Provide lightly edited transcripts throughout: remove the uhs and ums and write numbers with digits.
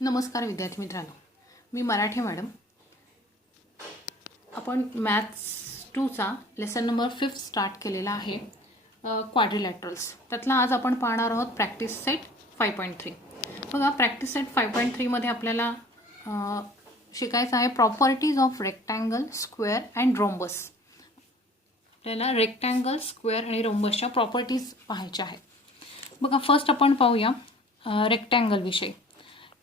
नमस्कार विद्यार्थी मित्रांनो, मी मराठी मॅडम. आपण मॅथ्स 2चा लेसन नंबर 5 स्टार्ट केलेला आहे, क्वाड्रिलॅटरल्स. त्यातला आज आपण पाहणार आहोत प्रॅक्टिस सेट 5.3. बघा, प्रॅक्टिस सेट 5.3 मध्ये आपल्याला शिकायचं आहे properties of rectangle, square and rhombus. आपल्याला रेक्टँगल, स्क्वेअर आणि रोम्बसच्या प्रॉपर्टीज पाहायच्या आहेत. बघा, फर्स्ट आपण पाहूया रेक्टँगल विषयी.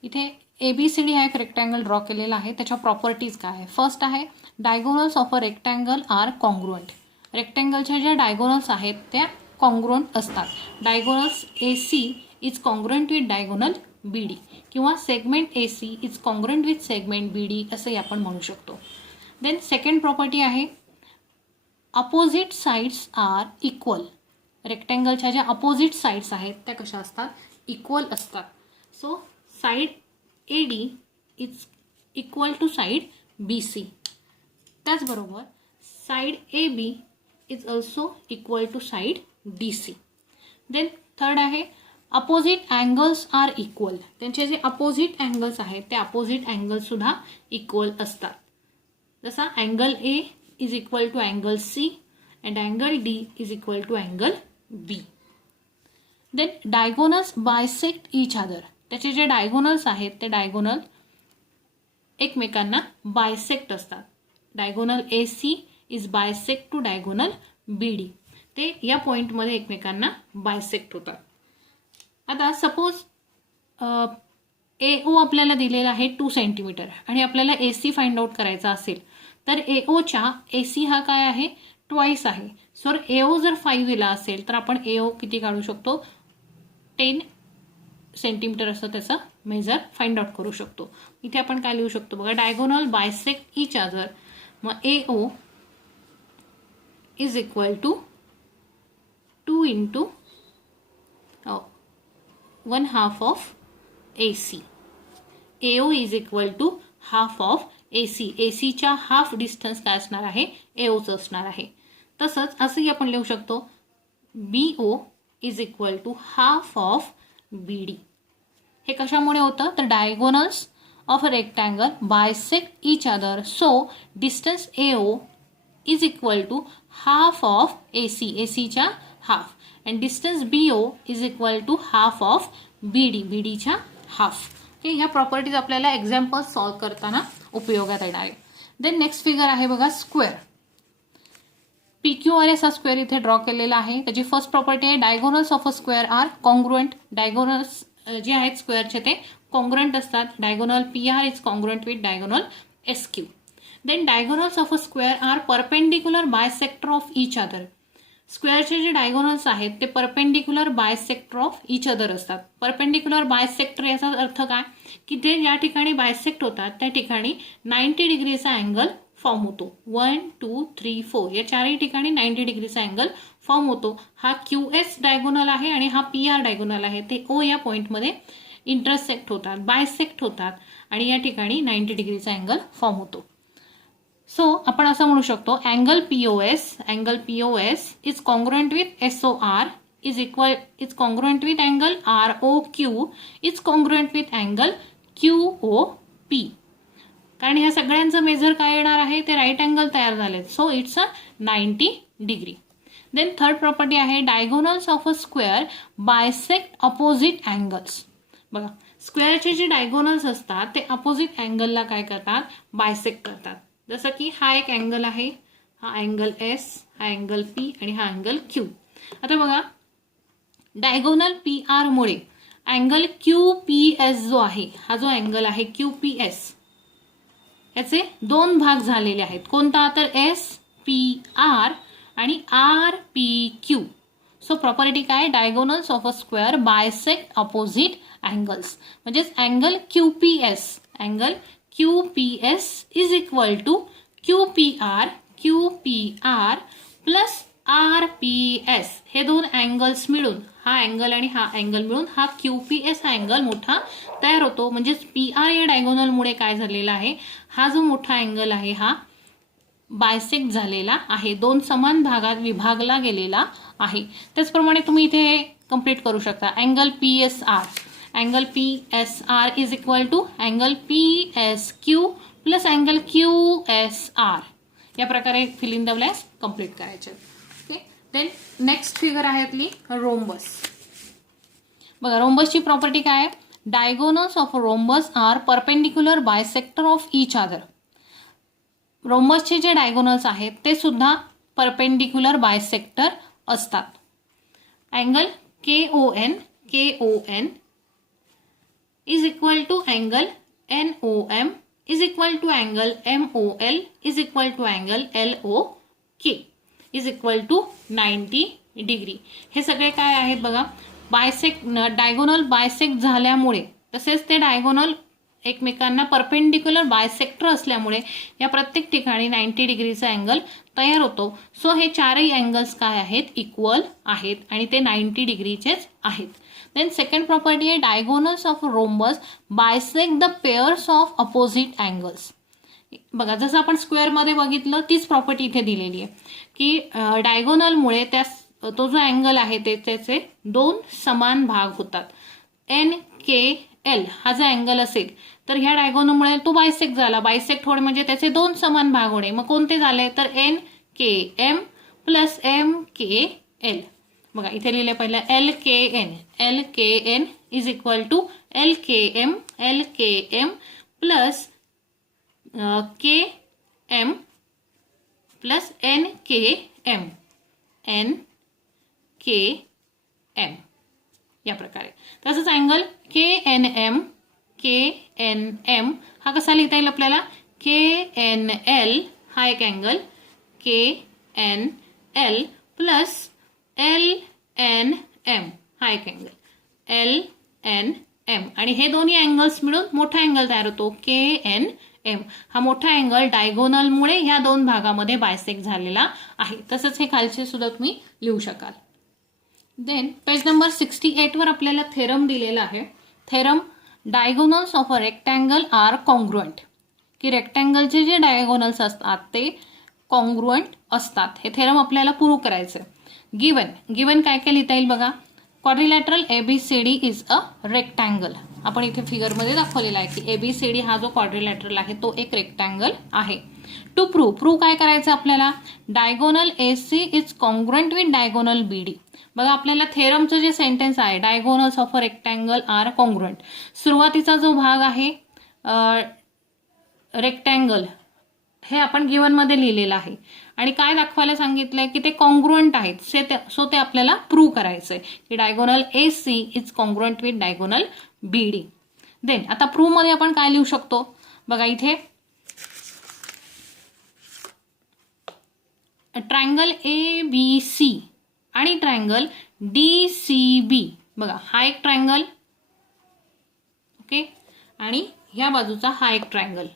इथे ABCD हा एक रेक्टँगल ड्रॉ केलेला आहे. त्याच्या प्रॉपर्टीज काय आहे? फर्स्ट आहे diagonals of a rectangle are congruent. रेक्टँगलच्या ज्या डायगोनल्स आहेत त्या कॉन्ग्रुएंट असतात. Diagonals AC is congruent with diagonal BD किंवा segment AC is congruent with segment BD असंही आपण म्हणू शकतो. देन सेकंड प्रॉपर्टी आहे अपोजिट साइड्स आर इक्वल. रेक्टँगलच्या ज्या अपोजिट साइड्स आहेत त्या कशा असतात? इक्वल असतात. So side AD is equal to side BC. त्याचबरोबर side AB is also equal to side DC. Then third आहे अपोजिट अँगल्स आर इक्वल. त्यांचे जे अपोजिट अँगल्स आहेत ते अपोजिट अँगल्स सुद्धा इक्वल असतात. जसा angle A is equal to angle C and angle D is equal to angle B. Then diagonals bisect each other. त्याचे जे डायगोनल्स आहेत ते डायगोनल एकमेकांना बायसेक्ट असतात. Diagonal AC is bisect to diagonal BD. ते या पॉइंटमध्ये एकमेकांना बायसेक्ट होतात. आता सपोज AO आपल्याला दिलेला आहे 2 सेंटीमीटर आणि आपल्याला AC फाइंड आउट करायचा असेल तर AOच्या AC हा काय आहे? ट्वाइस आहे. सो AO जर 5 दिला असेल तर आपण AO किती काढू शकतो? 10 सेंटीमीटर असं त्याचं मेजर फाइंड आउट करू शकतो. इथे आपण काय लिहू शकतो? बघा, डायगोनल बायसेक्ट इच अदर. मग AO is equal to 2 into 1/2 of AC. AO is equal to half of AC. ACच्या हाफ डिस्टन्स काय असणार आहे? AOचं असणार आहे. तसंच असंही आपण लिहू शकतो BO is equal to half of BD. हे कशामुळे होतं? तर diagonals of a rectangle bisect each other. So distance AO is equal to half of AC. ACच्या half. And distance BO is equal to half of BD. BDच्या half. Okay, ह्या properties आपल्याला example solve करताना उपयोगात येणार आहे. Then next figure आहे बघा, स्क्वेअर. PQRS हा स्क्वेअर इथे ड्रॉ केलेला आहे. त्याची फर्स्ट प्रॉपर्टी आहे diagonals of a square are congruent. Diagonals जे आहेत स्क्वेअरचे ते कॉन्ग्रुएंट असतात. Diagonal PR is congruent with diagonal SQ. Then diagonals of a square are perpendicular bisector of each other. स्क्वेअरचे जे डायगोनल्स आहेत ते perpendicular bisector of each other असतात. परपेंडिक्युलर बायसेक्टर याचा अर्थ काय? की जे या ठिकाणी बायसेक्ट होतात त्या ठिकाणी 90 डिग्रीचा अँगल फॉर्म होतो. 1, 2, 3, 4 या चारही ठिकाणी 90 डिग्रीचा अँगल फॉर्म होतो. हा QS डायगोनल आहे आणि हा PR डायगोनल आहे. ते O या पॉइंटमध्ये इंटरसेक्ट होतात, बायसेक्ट होतात आणि या ठिकाणी 90 डिग्रीचा अँगल फॉर्म होतो. सो आपण असं म्हणू शकतो angle POS is congruent with SOR is congruent with angle ROQ is congruent with angle QOP. कारण ह्या सगळ्यांचं मेजर काय येणार आहे? ते राईट अँगल तयार झालेत. So it's a 90 degree. Then third property आहे diagonals of a square bisect opposite angles. बघा, स्क्वेअरचे जे डायगोनल्स असतात ते अपोजिट अँगलला काय करतात? बायसेक्ट करतात. जसं की हा एक अँगल आहे, हा अँगल S, हा अँगल P आणि हा अँगल Q. आता बघा, डायगोनल PR मुळे अँगल QPS जो आहे, हा जो अँगल आहे QPS, याचे 2 भाग झालेले आहेत. कोणता? तर SPR आणि RPQ. सो प्रॉपर्टी काय? Diagonals of a square bisect opposite angles. म्हणजेच angle QPS is equal to QPR plus RPS. हे 2 अँगल्स मिळून, हा अँगल आणि हा अँगल मिळून हा QPS हा अँगल मोठा तयार होतो. म्हणजेच PR या डायगोनलमुळे काय झालेला आहे? हा जो मोठा अँगल आहे हा बायसेक्ट झालेला आहे, 2 समान भागात विभागला गेलेला आहे. त्याचप्रमाणे तुम्ही इथे कंप्लीट करू शकता. Angle PSR angle PSR is equal to angle PSQ plus angle QSR. या प्रकारे fill in the blanks complete करायचे. ओके. देन नेक्स्ट फिगर आहे आपली रोम्बस. बघा रोम्बसची प्रॉपर्टी काय आहे? Diagonals of rhombus are perpendicular bisector of each other. रोम्बसचे जे डायगोनल्स आहेत ते सुद्धा परपेंडिक्युलर बायसेक्टर असतात. Angle KON is equal to angle NOM is equal to angle MOL is equal to angle LOK is equal to 90 degree. हे सगळे काय आहेत बघा, डायगोनल बायसेक्ट झाल्यामुळे, तसेच ते डायगोनल एकमेकांना परपेंडिक्युलर बायसेक्टर असल्यामुळे या प्रत्येक ठिकाणी 90 डिग्रीचा अँगल तयार होतो. सो हे चारही अँगल्स काय आहेत? इक्वल आहेत आणि ते 90 डिग्रीचेच आहेत. देन सेकंड प्रॉपर्टी आहे diagonals of rhombus bisect the pairs of opposite angles. बघा जसं आपण स्क्वेअरमध्ये बघितलं तीच प्रॉपर्टी इथे दिलेली आहे की डायगोनलमुळे तो जो अँगल आहे त्याचे दोन समान भाग होतात. NKL हा जो अँगल असेल तर ह्या डायगोनलमुळे तो बायसेक्ट झाला. बायसेक्ट होणे म्हणजे त्याचे दोन समान भाग होणे. मग कोणते झाले? तर NKM प्लस MKL. बघा इथे लिहिले पहिलं LKN is equal to LKM plus KM plus NKM या प्रकारे. तसंच अँगल KNM हा कसा लिहिता येईल आपल्याला? KNL हा एक अँगल KNL प्लस LNM हा एक अँगल LNM आणि हे दोन्ही अँगल्स मिळून मोठा अँगल तयार होतो KNM. हा मोठा अँगल डायगोनलमुळे ह्या दोन भागामध्ये बायसेक्ट झालेला आहे. तसंच हे खालचे सुद्धा तुम्ही लिहू शकाल. देन पेज नंबर 68 वर आपल्याला थेरम दिलेला आहे. Theorem diagonals of a rectangle are congruent, की रेक्टँगलचे जे डायगोनल्स असतात ते कॉन्ग्रुएंट असतात. हे थेरम आपल्याला प्रूव्ह करायचं आहे. गिवन काय काय लिहिता येईल बघा. Quadrilateral ABCD is a rectangle. आपण इथे फिगरमध्ये दाखवलेला आहे की ABCD हा जो क्वाड्रिलॅटरल आहे तो एक रेक्टँगल आहे. टू प्रूव्ह काय करायचं आपल्याला? Diagonal AC is congruent with diagonal BD. बघा आपल्याला थेरमचं जे सेंटेन्स आहे diagonals of a rectangle are congruent, सुरुवातीचा जो भाग आहे रेक्टँगल हे आपण गिवनमध्ये लिहिलेलं आहे आणि काय दाखवायला सांगितलंय की ते कॉन्ग्रुएंट आहेत. सो ते आपल्याला प्रूव्ह करायचंय की diagonal AC is congruent with diagonal BD. Then आता प्रूव्ह मध्ये आपण काय लिहू शकतो बघा. इथे ट्रायंगल ABC आणि ट्रायंगल DCB. बघा हा एक ट्रायंगल, ओके, आणि ह्या बाजूचा हा एक ट्रायंगल.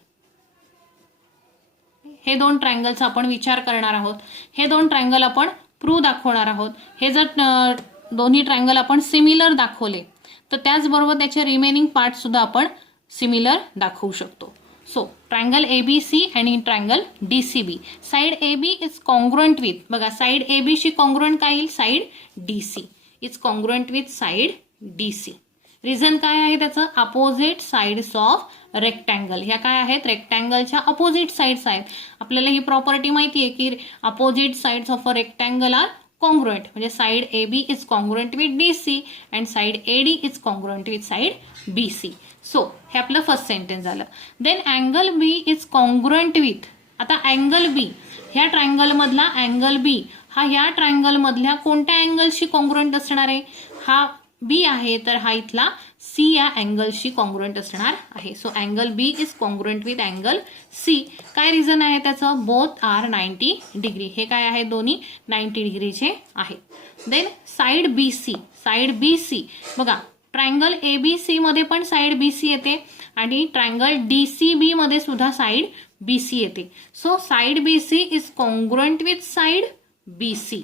हे दोन ट्रायंगलचा आपण विचार करणार आहोत. हे दोन ट्रायंगल आपण प्रूव्ह दाखवणार आहोत. हे जर दोन्ही ट्रायंगल आपण सिमिलर दाखवले तर त्याचबरोबर त्याचे रिमेनिंग पार्ट सुद्धा आपण सिमिलर दाखवू शकतो. सो ट्रायंगल ABC आणि triangle DCB. Side AB is congruent with, बघा साइड AB शी कॉन्ग्रुएंट काय येईल? Side DC is congruent with side DC. Reason काय आहे त्याचं? Opposite sides of rectangle. ह्या काय आहेत? रेक्टँगलच्या अपोजिट साइड्स आहेत. आपल्याला ही प्रॉपर्टी माहिती आहे की opposite sides of a rectangle are congruent, म्हणजे side AB is congruent with DC and side AD is congruent with side BC. So हे आपलं फर्स्ट सेंटेन्स झालं. Then angle B is congruent with. आता angle B ह्या triangle मधला angle B हा ह्या triangle मधल्या कोणत्या अँगलशी कॉन्ग्रुएंट असणार आहे? हा B आहे तर हा इथला C या अँगलशी कॉन्ग्रुएंट असणार आहे. So angle B is congruent with angle C. काय रिझन आहे त्याचं? Both are 90 degree. हे काय आहे? दोन्ही 90 डिग्रीचे आहेत. Then side BC. Side BC बघा ट्रायंगल ABC मध्ये पण साइड BC येते आणि ट्रायंगल DCB मध्ये सुद्धा साइड BC येते. So side BC is congruent with side BC.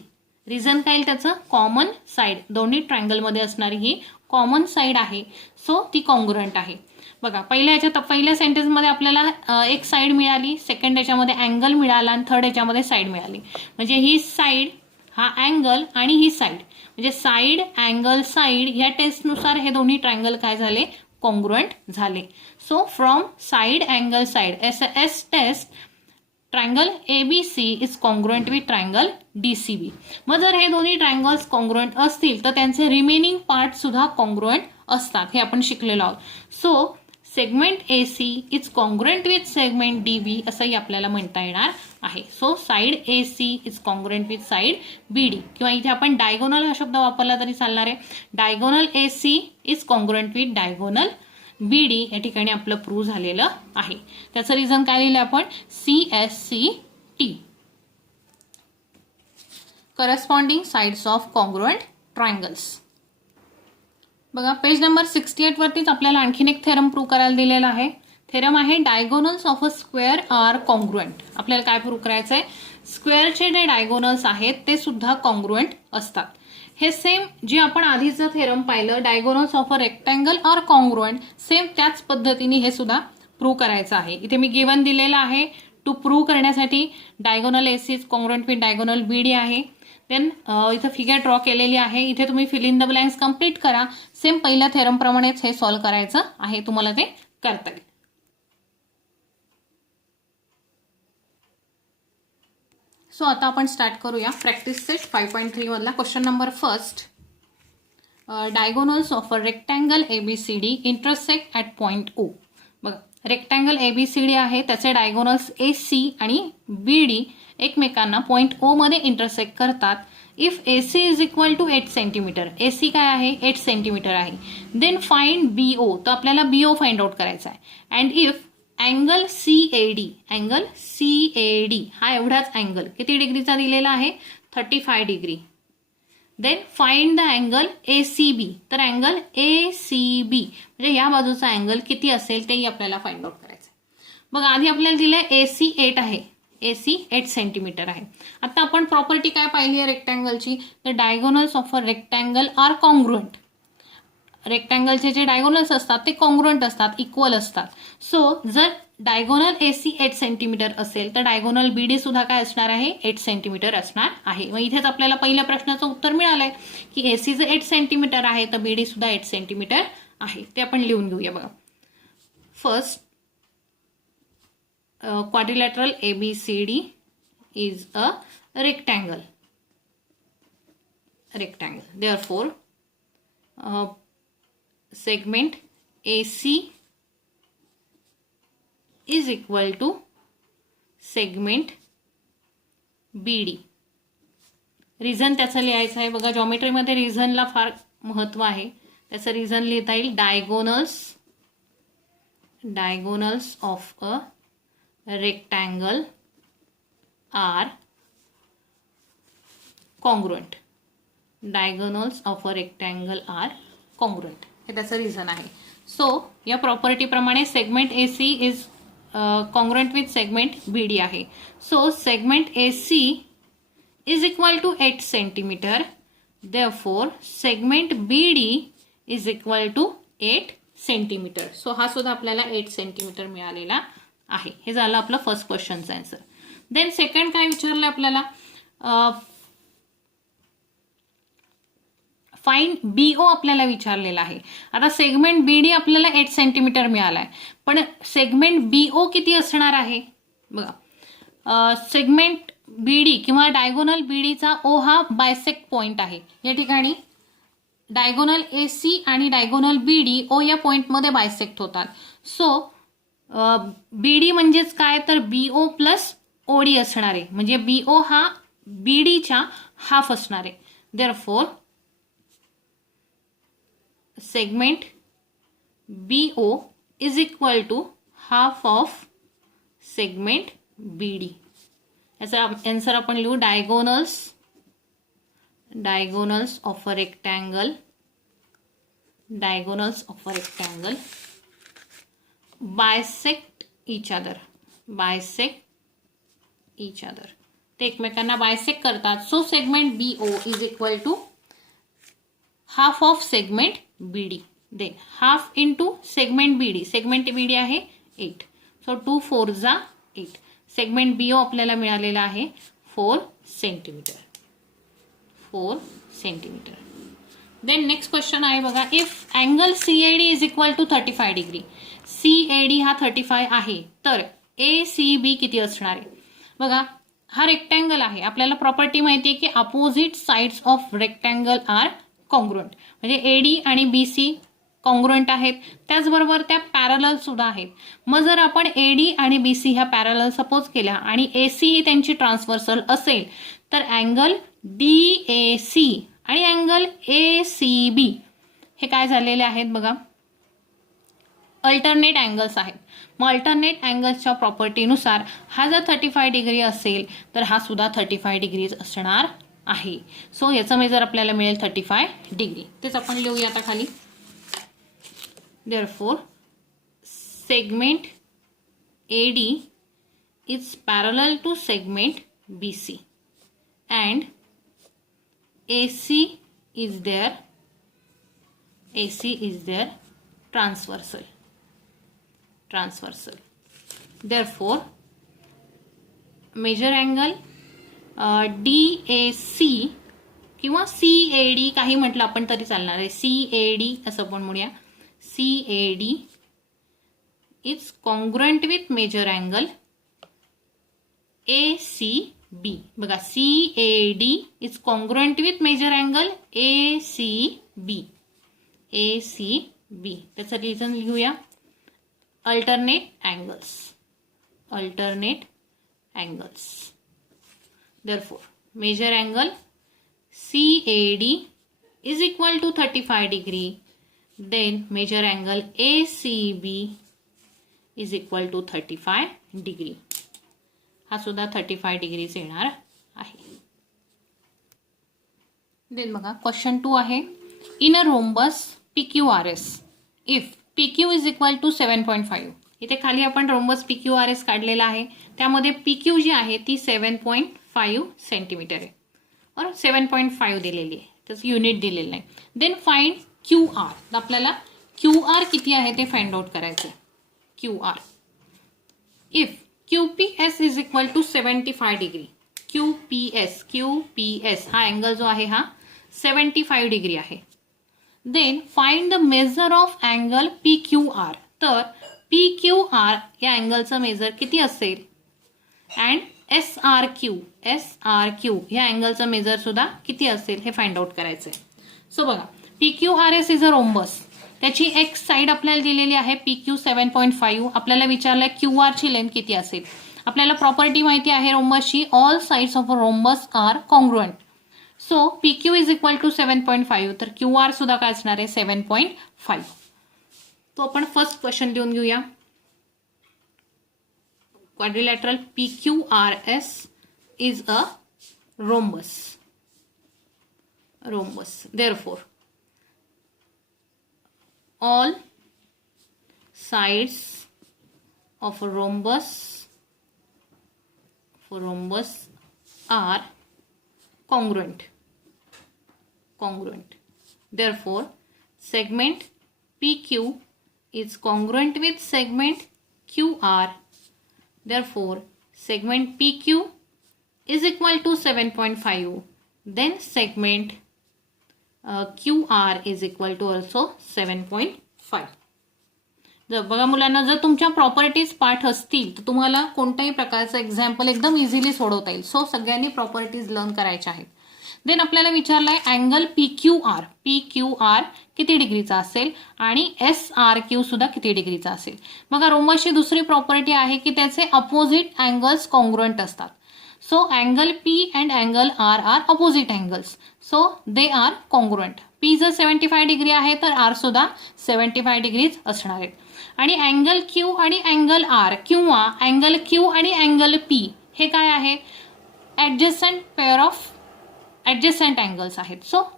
Reason काय येईल त्याचं? Common side. दोन्ही ट्रायंगल मध्ये असणारी ही कॉमन साइड आहे. सो ती कॉन्ग्रुएंट आहे. बघा पहिल्या सेंटेन्स मध्ये आपल्याला एक साइड मिळाली, सेकंड याच्यामध्ये अँगल मिळाला आणि थर्ड याच्यामध्ये साइड मिळाली. म्हणजे ही साइड हा अँगल आणि ही साईड, म्हणजे साईड अँगल साईड ह्या टेस्टनुसार हे दोन्ही ट्रायंगल काय झाले, कॉन्ग्रुएंट झाले. So from side angle side S test triangle ABC is congruent with triangle DCB. मग जर हे दोन्ही ट्रायंगल्स कॉन्ग्रुएंट असतील तर त्यांचे रिमेनिंग पार्ट सुद्धा कॉन्ग्रुएंट असतात, हे आपण शिकलेलो आहोत. So segment AC is congruent with segment DB असंही आपल्याला म्हणता येणार आहे. So side AC is congruent with side BD, किंवा इथे आपण डायगोनल हा शब्द वापरला तरी चालणार आहे. Diagonal AC is congruent with diagonal BD या ठिकाणी आपलं प्रूव्ह झालेलं आहे. त्याचं रिझन काय लिहिलं आपण, CSCT, corresponding sides of congruent triangles. बघा पेज नंबर 68 वरतीच आपल्याला आणखीन एक थेरम प्रूव्ह करायला दिलेला आहे. थेरम आहे diagonals of a square are congruent. आपल्याला काय प्रूव्ह करायचं आहे, स्क्वेअरचे जे डायगोनल्स आहेत ते सुद्धा कॉन्ग्रुएंट असतात. हे सेम जे आपण आधीचं थेरम पाहिलं diagonals of a rectangle or congruent, same त्याच पद्धतीने हे सुद्धा प्रूव्ह करायचं आहे. इथे मी गिवन दिलेलं आहे. टू प्रूव्ह करण्यासाठी diagonal AC is congruent with diagonal BD आहे. देन इथं फिगर ड्रॉ केलेली आहे. इथे तुम्ही fill in the blanks complete करा. सेम पहिल्या थेरम प्रमाणेच हे सॉल्व्ह करायचं आहे, तुम्हाला ते करता येईल. सो आता आपण स्टार्ट करूया प्रॅक्टिस सेट 5.3 मधला question number first. Diagonals of a rectangle ABCD intersect at point O. बघा रेक्टँगल ABCD आहे, त्याचे डायगोनल्स AC आणि BD एकमेकांना पॉइंट O मध्ये इंटरसेक्ट करतात. If AC is equal to 8 centimetre, AC काय आहे 8 सेंटीमीटर आहे. देन फाइंड BO, तर आपल्याला BO फाइंड आउट करायचा आहे. अँड इफ अँगल CAD हा एवढाच अँगल किती डिग्रीचा दिलेला आहे 35 degree. Then find the angle ACB, तर अँगल ACB म्हणजे या बाजूचा अँगल किती असेल तेही आपल्याला फाइंड आउट करायचं आहे. बघा आधी आपल्याला दिलंय AC 8 आहे, AC 8 सेंटीमीटर आहे. आता आपण प्रॉपर्टी काय पाहिली आहे रेक्टँगलची, तर diagonals of a rectangle are congruent. रेक्टँगलचे जे डायगोनल्स असतात ते कॉन्ग्रुएंट असतात, इक्वल असतात. सो जर डायगोनल AC 8 सेंटीमीटर असेल तर डायगोनल BD सुद्धा काय असणार आहे 8 सेंटीमीटर असणार आहे. मग इथेच आपल्याला पहिल्या प्रश्नाचं उत्तर मिळालंय की AC जर 8 सेंटीमीटर आहे तर BD सुद्धा 8 सेंटीमीटर आहे. ते आपण लिहून घेऊया. बघा first quadrilateral ABCD is a rectangle. Therefore, segment AC is equal to segment BD. Reason त्याचं लिहायचं आहे. बघा जॉमेट्रीमध्ये रिझनला फार महत्व आहे. त्याचं रिझन लिहिता येईल diagonals of a rectangle are congruent. Diagonals of a rectangle are congruent. हे त्याचं रिझन आहे. सो या प्रॉपर्टी प्रमाणे segment AC is congruent with segment BD आहे. So segment AC is equal to 8 centimetre. Therefore segment BD is equal to 8 centimetre. So हा सुद्धा आपल्याला 8 centimetre मिळालेला आहे. हे झालं आपलं फर्स्ट क्वेश्चनचं आन्सर. देन सेकंड काय विचारलं आपल्याला, फाइंड BO आपल्याला विचारलेला आहे. आता सेगमेंट BD आपल्याला 8 सेंटीमीटर मिळालाय, पण सेगमेंट BO किती असणार आहे. बघा सेगमेंट BD किंवा डायगोनल BDचा O हा बायसेक्ट पॉइंट आहे. या ठिकाणी डायगोनल AC आणि डायगोनल BD O या पॉइंटमध्ये बायसेक्ट होतात. सो BD म्हणजेच काय तर BO प्लस OD असणार आहे, म्हणजे BO हा BDच्या हाफ असणार आहे. Therefore segment BO is equal to half of segment BD. याचा आन्सर आपण लिहू diagonals of a rectangle bisect each other. ते एकमेकांना बायसेक्ट करतात. So segment BO is equal to half of segment BD. Then half into segment BD. Segment BD आहे 8. So 2 4 जा 8. Segment BO आपल्याला मिळालेला आहे 4 centimetre. 4 centimetre. Then next question आहे बघा, if angle CAD is equal to 35 degree, CAD हा 35 आहे तर ACB किती असणार आहे. बघा हा रेक्टँगल आहे, आपल्याला प्रॉपर्टी माहिती आहे की opposite sides of rectangle are congruent, म्हणजे AD आणि BC कॉन्ग्रुएंट आहेत, त्याचबरोबर त्या पॅरलल सुद्धा आहेत. मग जर आपण AD आणि BC ह्या पॅरलल सपोज केल्या आणि AC ही त्यांची ट्रान्सव्हर्सल असेल तर अँगल DAC आणि अँगल ACB हे काय झालेले आहेत बघा, अल्टरनेट अँगल्स आहेत. मग अल्टरनेट अँगल्सच्या प्रॉपर्टीनुसार हा जर 35 डिग्री असेल तर हा सुद्धा 35 डिग्रीज असणार आहे. सो याचं मेजर आपल्याला मिळेल 35 डिग्री. तेच आपण लिहूया आता खाली. Therefore, segment AD is parallel to segment BC and AC is their transversal. Therefore, measure angle DAC किंवा CAD काही म्हटलं आपण तरी चालणार आहे, CAD असं पण म्हणूया. CAD is congruent with major angle ACB. बघा CAD is congruent with major angle ACB. त्याचं रिझन लिहूया, alternate angles. Therefore, major angle CAD is equal to 35 degree. Then measure angle ACB is equal to 35 degree. हा सुद्धा 35 degrees येणार आहे. Then बघा question 2 आहे, in a rhombus PQRS if PQ is equal to 7.5. इथे खाली आपण रोम्बस PQRS काढलेला आहे, त्यामध्ये PQ जी आहे ती 7.5 सेंटीमीटर आहे और 7.5 दिलेली आहे, त्याचं युनिट दिलेलं नाही. Then find QR. आपल्याला QR किती आहे ते फाइंड आउट करायचं आहे. QR if QPS is equal to 75 degree, QPS हा अँगल जो आहे हा 75 डिग्री आहे. Then find the measure of angle PQR. तर PQR या अँगलचं मेजर किती असेल अँड SRQ या अँगलचं मेजर सुद्धा किती असेल हे फाइंड आउट करायचं आहे. सो बघा PQRS इज अ रोम्बस, त्याची एक्स साइड आपल्याला दिलेली आहे PQ 7.5. आपल्याला विचारलंय QR ची लेंथ किती असेल. आपल्याला प्रॉपर्टी माहिती आहे रोम्बसची, all sides of a rhombus are congruent. So PQ is equal to 7.5 तर QR सुद्धा काय असणार आहे 7.5. तो आपण फर्स्ट क्वेश्चन लिहून घेऊया. Quadrilateral PQRS is a rhombus. Therefore, all sides of a rhombus are congruent. Therefore, segment PQ is congruent with segment QR. Therefore, segment PQ is equal to 7.5. Then segment QR is equal to also 7.5. बघा मुलांना, जर तुमच्या properties पाठ असतील तर तुम्हाला कोणत्याही प्रकारचं एक्झाम्पल एकदम इझिली सोडवता येईल. सो सगळ्यांनी प्रॉपर्टीज लर्न करायच्या आहेत. देन आपल्याला विचारलंय अँगल PQR किती डिग्रीचा असेल आणि SRQ सुद्धा किती डिग्रीचा असेल. बघा रोमसची दुसरी प्रॉपर्टी आहे की त्याचे अपोजिट अँगल्स कॉन्ग्रुएंट असतात. So angle P and angle R are opposite angles. So they are congruent. P जर 75 डिग्री आहे तर R सुद्धा 75 डिग्रीज असणार आहेत. आणि अँगल Q आणि अँगल R किंवा अँगल Q आणि अँगल P हे काय आहे adjacent pair of adjacent angles आहेत. सो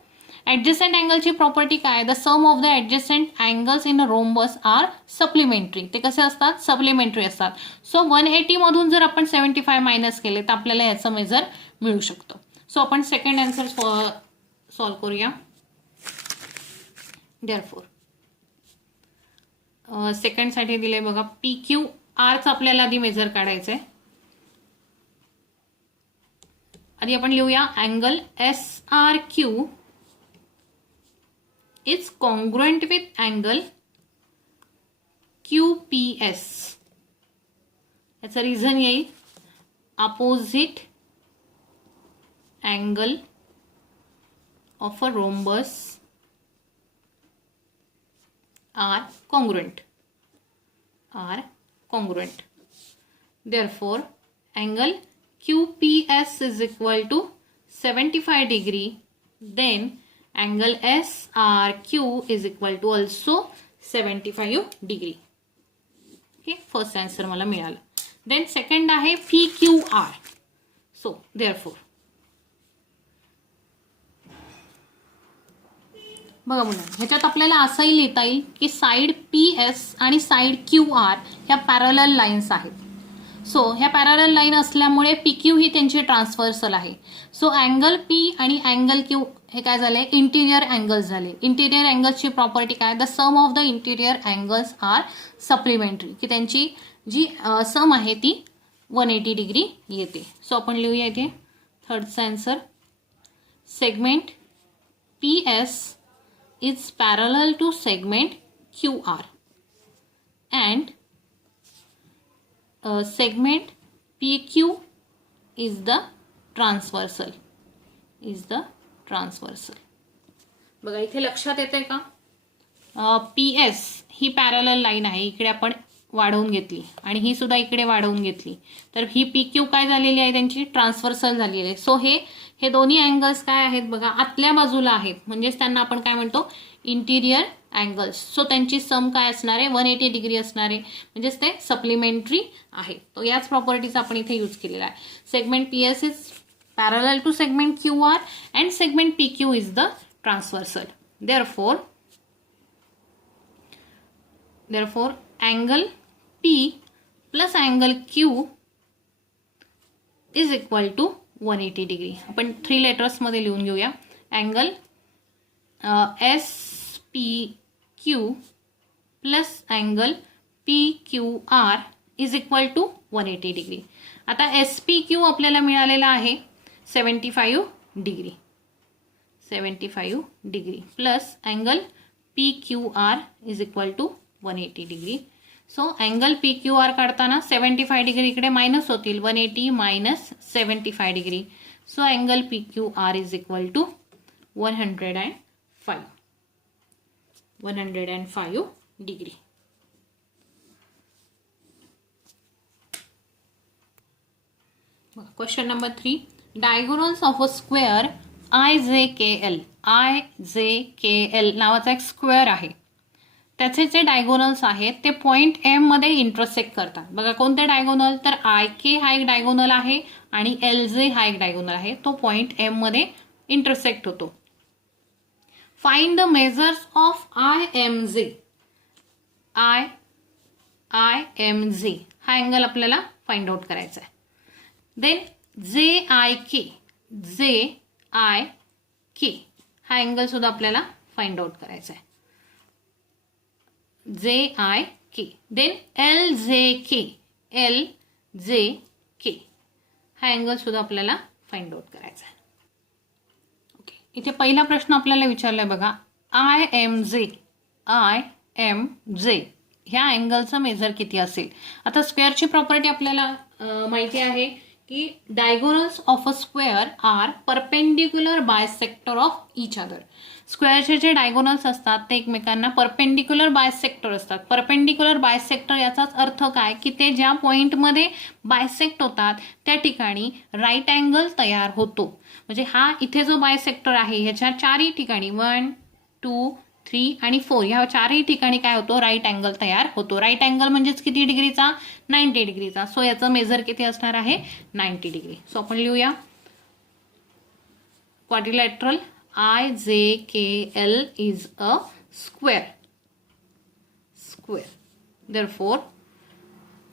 ॲडजस्टंट अँगलची प्रॉपर्टी काय, the sum of the adjacent angles in a rhombus are supplementary. ते कसे असतात सप्लिमेंटरी असतात. सो 180 मधून जर आपण 75 मायनस केले तर आपल्याला याचं मेजर मिळू शकतो. सो आपण सेकंड आन्सर सॉल्व करूया. देअरफोर सेकंडसाठी दिले बघा PQRचं आपल्याला आधी मेजर काढायचं आहे. आधी आपण लिहूया angle SRQ is congruent with angle QPS. याचं रिझन येईल opposite angle of a rhombus are congruent. Therefore, angle QPS is equal to 75 degree. Then angle SRQ is equal to also 75 degree. Okay, first answer मला मिळालं. Then second आहे PQR. So therefore, बघा मुलांना ह्याच्यात आपल्याला असंही लिहिता येईल की साइड PS आणि साइड QR ह्या पॅरलल लाईन्स आहेत. सो ह्या पॅरलल लाईन असल्यामुळे PQ ही त्यांची ट्रान्सव्हर्सल आहे. सो अँगल P आणि अँगल Q हे काय झाले इंटिरियर अँगल्स झाले. इंटिरियर अँगल्सची प्रॉपर्टी काय the sum of the interior angles are supplementary की त्यांची जी सम आहे ती 180 डिग्री येते. सो आपण लिहूया इथे थर्डचा answer segment PS is parallel to segment QR and segment PQ is the transversal. बघा इथे लक्षात येते का PS ही पॅरलल लाईन आहे. इकडे आपण वाढवून घेतली आणि ही सुद्धा इकडे वाढवून घेतली तर ही PQ काय झालेली आहे त्यांची ट्रान्सव्हर्सल झालेली आहे. सो हे दोन्ही अँगल्स काय आहेत बघा आतल्या बाजूला आहेत म्हणजेच त्यांना आपण काय म्हणतो इंटिरियर अँगल्स. सो त्यांची सम काय असणार आहे 180 डिग्री असणार आहे म्हणजेच ते सप्लिमेंटरी आहे. तो याच प्रॉपर्टीज आपण इथे यूज केलेला आहे. Segment PS is parallel to segment QR and segment PQ is the transversal. therefore angle P plus angle Q is equal to 180 degree. आपण 3 लेटर्स मध्ये लिहून घेऊया angle SPQ plus angle PQR is equal to 180 degree. आता SPQ आपल्याला मिळालेला आहे 75 degree plus angle PQR is equal to 180 degree. So angle PQR काढताना 75 degree इकडे मायनस होतील 180 minus 75 degree. So angle PQR is equal to 105 degree. Question number 3 diagonals of a square IJKL नावाचा एक square आहे. त्याचे जे डायगोनल्स आहेत ते पॉइंट M मध्ये इंटरसेक्ट करतात. बघा कोणते डायगोनल तर IK हा एक डायगोनल आहे आणि LJ हा एक डायगोनल आहे. तो पॉइंट M मध्ये इंटरसेक्ट होतो. Find the measures of IMJ हा अँगल आपल्याला फाइंड आउट करायचा आहे. देन JIK हा अँगल सुद्धा आपल्याला फाइंड आउट करायचा आहे. JIK देन LJK हा अँगल सुद्धा आपल्याला फाइंड आउट करायचा आहे. ओके इथे पहिला प्रश्न आपल्याला विचारलाय बघा IMJ ह्या अँगलचं मेजर किती असेल. आता स्क्वेअरची प्रॉपर्टी आपल्याला माहिती आहे की diagonals of a square are perpendicular bisector of each other. स्क्वेअरचे जे डायगोनल्स असतात ते एकमेकांना परपेंडिक्युलर बायसेक्टर असतात. परपेंडिक्युलर बायसेक्टर याचाच अर्थ काय की ते ज्या पॉइंटमध्ये बायसेक्ट होतात त्या ठिकाणी राईट अँगल तयार होतो. म्हणजे हा इथे जो बायसेक्टर आहे ह्याच्या चारही ठिकाणी 1, 2, 3 आणि 4 ह्या चारही ठिकाणी काय होतो राईट अँगल तयार होतो. राईट अँगल म्हणजेच किती डिग्रीचा 90 डिग्रीचा. सो याचं मेजर किती असणार आहे 90 डिग्री. सो आपण लिहूया quadrilateral IJKL is a square. Therefore,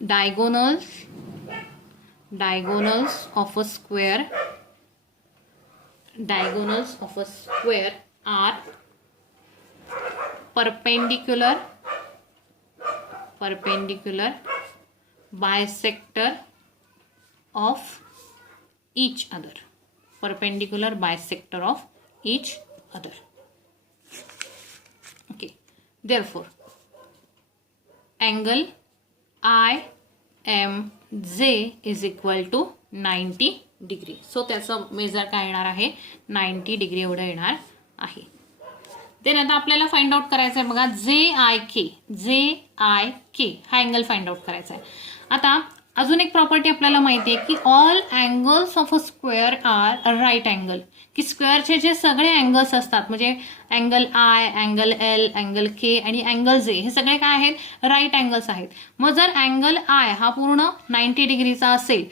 diagonals of a square are perpendicular bisector of each other. perpendicular bisector of each other. Okay, therefore angle IMJ is equal to 90 degree. So त्याचं major काय येणार आहे 90 degree एवढं येणार आहे. Then आता आपल्याला find out करायचं आहे बघा JIK हा अँगल फाइंड आउट करायचा आहे. आता अजून एक प्रॉपर्टी आपल्याला माहिती आहे की all angles of a square are right angle, की स्क्वेअरचे जे सगळे अँगल्स असतात म्हणजे angle I, angle L, angle K आणि अँगल J हे सगळे काय आहेत राईट अँगल्स आहेत. मग जर अँगल I हा पूर्ण 90 डिग्रीचा असेल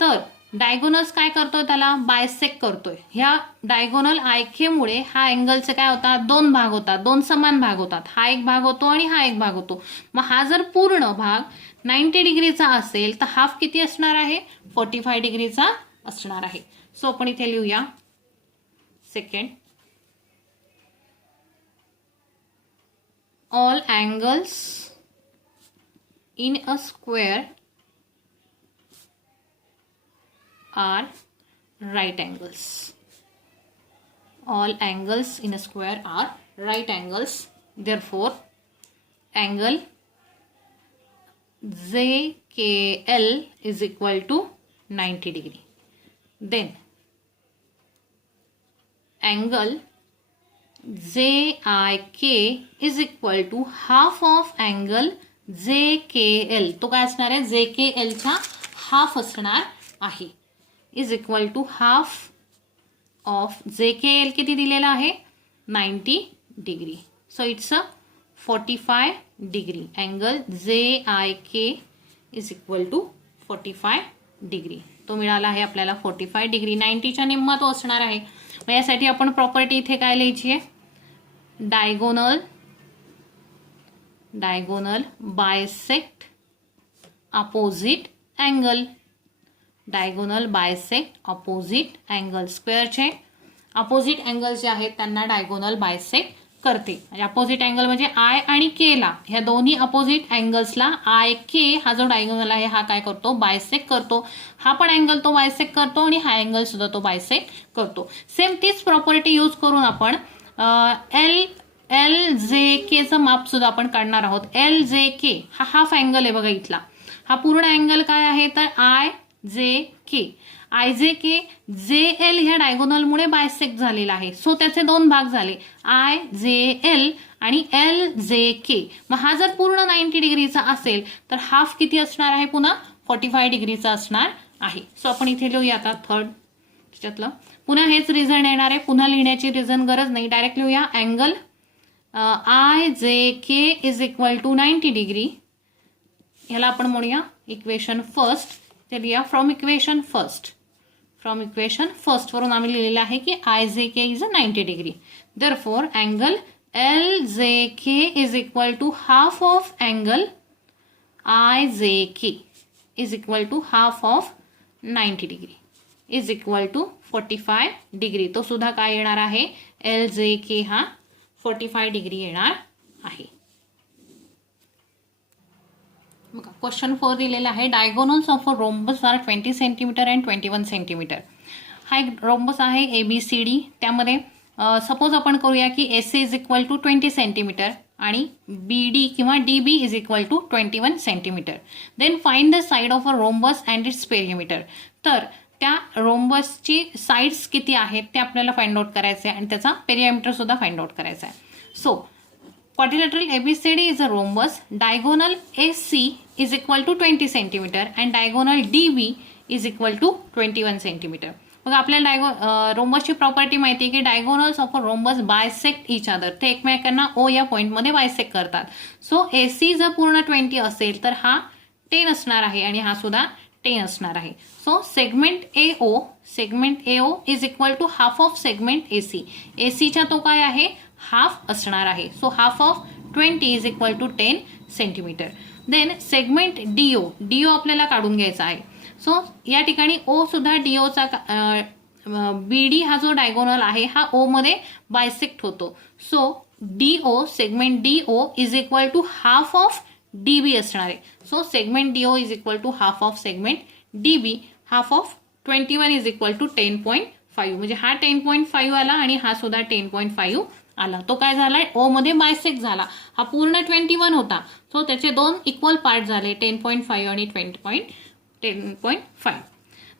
तर डायगोनल्स काय करतोय त्याला बायसेक्ट करतोय. ह्या डायगोनल IK मुळे हा अँगलचे काय होतात दोन भाग होतात, दोन समान भाग होतात. हा एक भाग होतो आणि हा एक भाग होतो. मग हा जर पूर्ण भाग 90 डिग्रीचा असेल तर हाफ किती असणार आहे 45 डिग्रीचा असणार आहे. सो आपण इथे लिहूया second, all angles in a square are right angles. All angles in a square are right angles. Therefore, angle JKL is equal to 90 degree. Then, angle JIK is equal to half of angle JKL. तो काय असणार आहे JKL चा half असणार आहे. Is equal to half of JKL किती दिलेला आहे 90 degree. So it's a 45 degree. Angle JIK is equal to 45 degree. तो मिळाला आहे आपल्याला 45 डिग्री. 90च्या निम्मा तो असणार आहे. मग यासाठी आपण प्रॉपर्टी इथे काय लिहायची आहे diagonal bisect opposite angle. Diagonal bisect opposite angle. स्क्वेअरचे अपोजिट अँगल जे आहेत त्यांना डायगोनल बायसेक्ट करते. म्हणजे अपोजिट अँगल म्हणजे I आणि K ला, ह्या दोन्ही अपोजिट अँगल्सला IK हा जो डायगोनल आहे हा काय करतो बायसेक्ट करतो. हा पण अँगल तो बायसेक्ट करतो आणि हा अँगल सुद्धा तो बायसेक्ट करतो. सेम तीच प्रॉपर्टी यूज करून आपण LJK चं माप सुद्धा आपण काढणार आहोत. LJK हा हाफ अँगल आहे बघा इथला. हा पूर्ण अँगल काय आहे तर IJK JL ह्या डायगोनलमुळे बायसेक्ट झालेला आहे. सो त्याचे दोन भाग झाले IJL आणि LJK. मग हा जर पूर्ण 90 डिग्रीचा असेल तर हाफ किती असणार आहे पुन्हा 45 डिग्रीचा असणार आहे. सो आपण इथे लिहूया आता थर्ड त्याच्यातलं. पुन्हा हेच रिझन येणार आहे, पुन्हा लिहिण्याची रिझन गरज नाही, डायरेक्ट लिहूया. Angle IJK is equal to 90 degree. याला आपण म्हणूया इक्वेशन फर्स्ट. ते लिहा फ्रॉम इक्वेशन फर्स्ट वरून आम्ही लिहिलेलं आहे की IJK is a 90 degree. Therefore angle LJK is equal to half of angle IJK is equal to half of 90 degree is equal to 45 degree. तो सुद्धा काय येणार आहे LJK हा 45 डिग्री येणार आहे. बघा क्वेश्चन 4 दिलेला आहे. Diagonals of a rhombus are 20 centimetre and 21 centimetre. हा एक रोम्बस आहे ABCD. त्यामध्ये सपोज आपण करूया की AC is equal to 20 centimetre आणि BD किंवा DB is equal to 21 centimetre. Then find the side of a rhombus and its perimeter. तर त्या रोम्बसची साइड्स किती आहेत ते आपल्याला फाइंड आउट करायचे आहे आणि त्याचा पेरिमीटर सुद्धा फाइंड आउट करायचा आहे. So quadrilateral ABCD is a rhombus. Diagonal AC is equal to 20 centimeter and diagonal DB is equal to 21 centimeter. बघा आपल्याला रोम्बसची प्रॉपर्टी माहिती आहे की diagonals of a rhombus bisect each other. ते एकमेकांना O या पॉइंटमध्ये बायसेक्ट करतात. सो AC जर पूर्ण 20 असेल तर हा 10 असणार आहे आणि हा सुद्धा 10 असणार आहे. So segment AO is equal to half of segment AC. ACच्या तो काय आहे हाफ असणार आहे. So half of 20 is equal to 10 centimetre. Then segment DO आपल्याला काढून घ्यायचा आहे. सो या ठिकाणी O सुद्धा DOचा BD हा जो डायगोनल आहे हा O मध्ये बायसेक्ट होतो. So DO segment DO is equal to half of DB असणार आहे. So segment DO is equal to half of segment DB. Half of 21 is equal to 10.5 10.5 म्हणजे हा 10.5 आला आणि हा सुद्धा 10.5 आला. तो काय झाला ओ मध्ये बायसेक्ट झाला. हा पूर्ण 21 होता, सो त्याचे दोन इक्वल पार्ट झाले 10.5 आणि 10.5.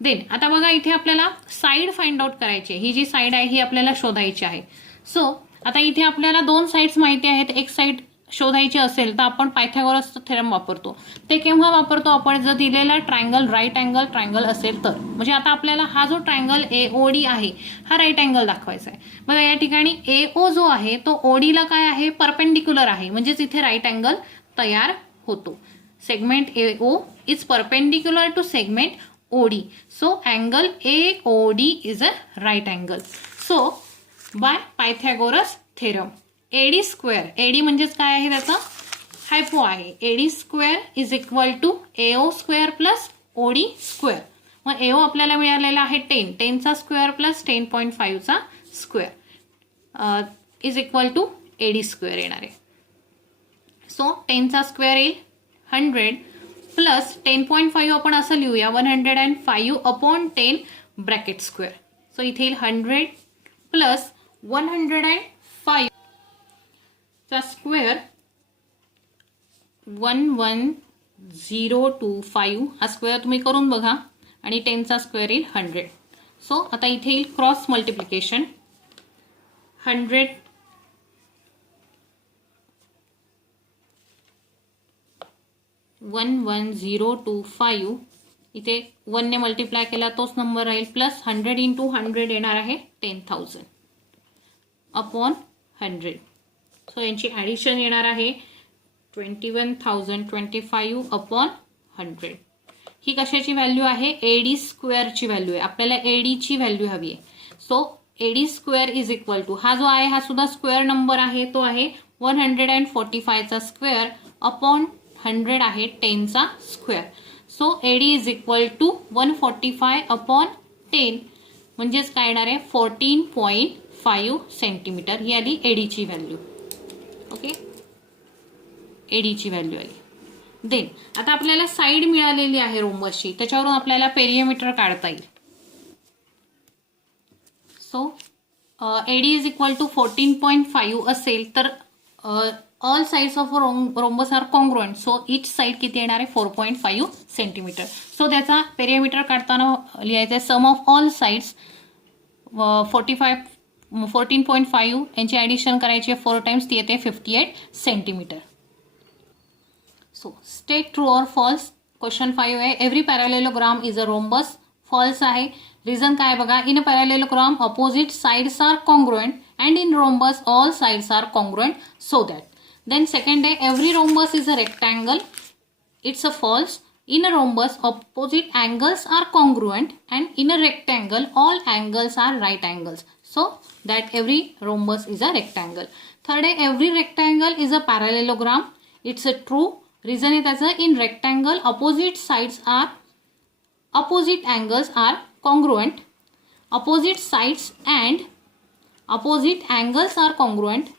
देन आता बघा इथे आपल्याला साईड फाइंड आउट करायची. ही जी साईड आहे ही आपल्याला शोधायची आहे. सो आता इथे आपल्याला दोन साईड्स माहिती आहेत. एक साईड शोधायची असेल तर आपण पायथागोरसचा थेरम वापरतो. ते केव्हा वापरतो आपण, जर दिलेला ट्रायंगल राईट अँगल ट्रायंगल असेल तर. म्हणजे आता आपल्याला हा जो ट्रायंगल AOD आहे हा राईट अँगल दाखवायचा आहे. बघा या ठिकाणी AO जो आहे तो ODला काय आहे, परपेंडिक्युलर आहे, म्हणजेच इथे राईट अँगल तयार होतो. Segment AO is perpendicular to segment OD. So angle AOD is a right angle. So by Pythagoras theorem, AD square, AD म्हणजेच काय आहे त्याचा हायपो आहे. AD square is equal to AO square plus OD square. मग AO आपल्याला मिळालेला आहे 10, 10 चा स्क्वेअर प्लस 10.5 चा square is equal to AD square येणार आहे. सो 10 चा स्क्वेअर येईल 100 प्लस 10.5 आपण असं लिहूया 105 अपॉन 10 ब्रॅकेट स्क्वेअर. सो इथे येईल 100 प्लस 105 चा स्क्वेअर 11025 हा स्क्वेअर तुम्ही करून बघा आणि 10 चा स्क्वेअर येईल 100. सो आता इथे येईल क्रॉस मल्टिप्लिकेशन 100 11025 इथे 1 ने मल्टिप्लाय केला तोच नंबर राहील प्लस 100 इंटू 100 येणार आहे 10,000 अपॉन 100. सो यांची ॲडिशन येणार आहे 21,025 अपॉन 100. ही कशाची व्हॅल्यू आहे, AD स्क्वेअरची व्हॅल्यू आहे. आपल्याला AD ची व्हॅल्यू हवी आहे. So AD square is equal to हा जो आहे हा सुद्धा स्क्वेअर नंबर आहे, तो आहे 145 चा स्क्वेअर अपॉन 100 आहे 10 चा square. So AD is equal to 145 upon 10 म्हणजेच काय येणार आहे 14.5 सेंटीमीटर. ही आली AD ची व्हॅल्यू. ओके, AD ची व्हॅल्यू आली. देन आता आपल्याला साईड मिळालेली आहे रोम्बसची, त्याच्यावरून आपल्याला पेरिमीटर काढता येईल. So AD is equal to 14.5 असेल तर all sides of rhombus are congruent. So each side किती येणार आहे 4.5 सेंटीमीटर. सो त्याचा पेरिमीटर काढताना लिहायचं आहे सम ऑफ ऑल साइड्स 14.5 यांची ॲडिशन करायची आहे 4 टाइम्स, ती येते 58 centimetre. So state true or false. Question 5 आहे every parallelogram is a rhombus. False आहे. रिझन काय बघा, in a parallelogram opposite sides are congruent and in rhombus all sides are congruent. So that. Then second day, every rhombus is a rectangle. It's a false. In a rhombus, opposite angles are congruent, and in a rectangle, all angles are right angles. So that every rhombus is a rectangle. Third day, every rectangle is a parallelogram. It's a true. Reason is that in rectangle, opposite angles are congruent. Opposite sides and opposite angles are congruent.